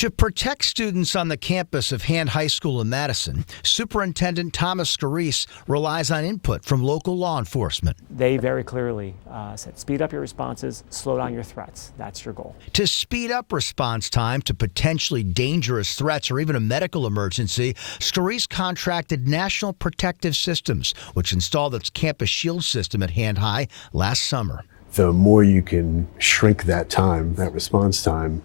To protect students on the campus of Hand High School in Madison, Superintendent Thomas Scarice relies on input from local law enforcement. They very clearly said, speed up your responses, slow down your threats. That's your goal. To speed up response time to potentially dangerous threats or even a medical emergency, Scarice contracted National Protective Systems, which installed its Campus Shield system at Hand High last summer. The more you can shrink that time, that response time,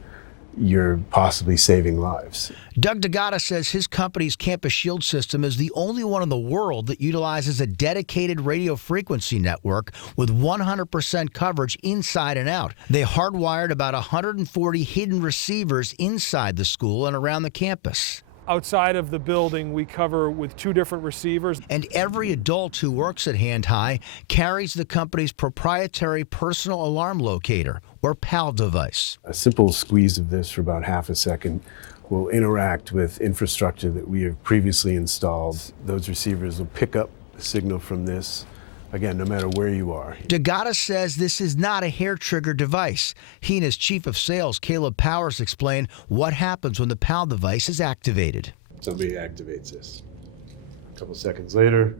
you're possibly saving lives. Doug DeGata says his company's Campus Shield system is the only one in the world that utilizes a dedicated radio frequency network with 100% coverage inside and out. They hardwired about 140 hidden receivers inside the school and around the campus. Outside of the building, we cover with 2 different receivers. And every adult who works at Hand High carries the company's proprietary personal alarm locator, or PAL device. A simple squeeze of this for about half a second will interact with infrastructure that we have previously installed. Those receivers will pick up the signal from this, again, no matter where you are. DeGata says this is not a hair-trigger device. He and his chief of sales, Caleb Powers, explain what happens when the PAL device is activated. Somebody activates this. A couple seconds later.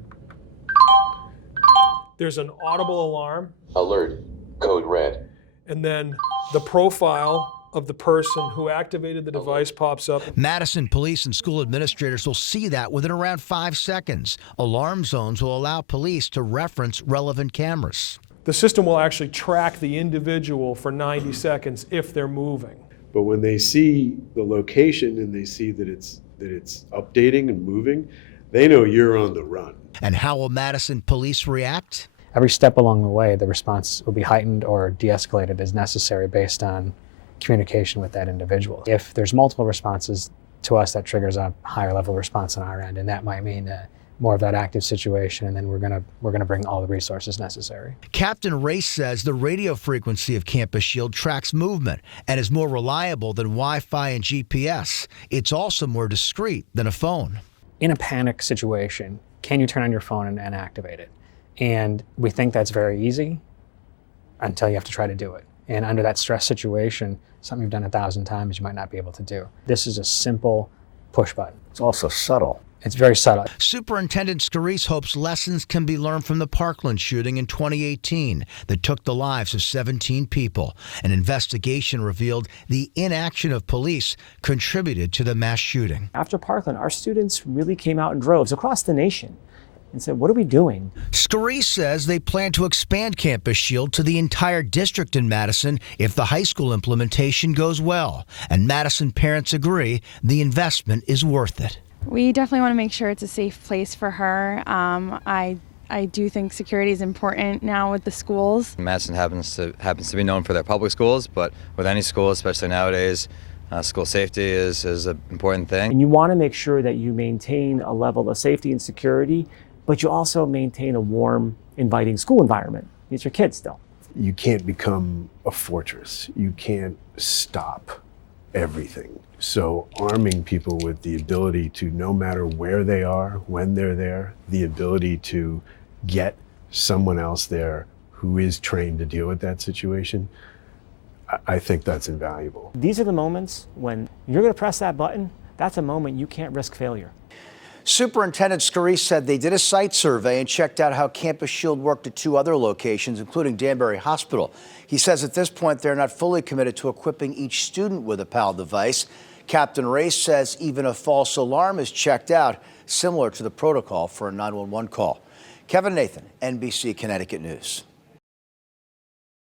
There's an audible alarm. Alert, code red. And then the profile of the person who activated the device pops up. Madison police and school administrators will see that within around 5 seconds. Alarm zones will allow police to reference relevant cameras. The system will actually track the individual for 90 seconds if they're moving. But when they see the location and they see that it's updating and moving, they know you're on the run. And how will Madison police react? Every step along the way, the response will be heightened or de-escalated as necessary based on communication with that individual. If there's multiple responses to us, that triggers a higher level response on our end, and that might mean more of that active situation, and then we're gonna bring all the resources necessary. Captain Race says the radio frequency of Campus Shield tracks movement and is more reliable than Wi-Fi and GPS. It's also more discreet than a phone. In a panic situation, can you turn on your phone and activate it? And we think that's very easy until you have to try to do it. And under that stress situation, something you've done 1,000 times, you might not be able to do. This is a simple push button. It's also subtle. It's very subtle. Superintendent Scarice hopes lessons can be learned from the Parkland shooting in 2018 that took the lives of 17 people. An investigation revealed the inaction of police contributed to the mass shooting. After Parkland, our students really came out in droves across the nation and said, what are we doing? Scarice says they plan to expand Campus Shield to the entire district in Madison if the high school implementation goes well. And Madison parents agree the investment is worth it. We definitely want to make sure it's a safe place for her. I do think security is important now with the schools. Madison happens to be known for their public schools, but with any school, especially nowadays, school safety is an important thing. And you want to make sure that you maintain a level of safety and security, but you also maintain a warm, inviting school environment. It's your kids still. You can't become a fortress. You can't stop everything. So arming people with the ability to, no matter where they are, when they're there, the ability to get someone else there who is trained to deal with that situation, I think that's invaluable. These are the moments when you're going to press that button. That's a moment you can't risk failure. Superintendent Scarice said they did a site survey and checked out how Campus Shield worked at 2 other locations, including Danbury Hospital. He says at this point they're not fully committed to equipping each student with a PAL device. Captain Race says even a false alarm is checked out, similar to the protocol for a 911 call. Kevin Nathan, NBC Connecticut News.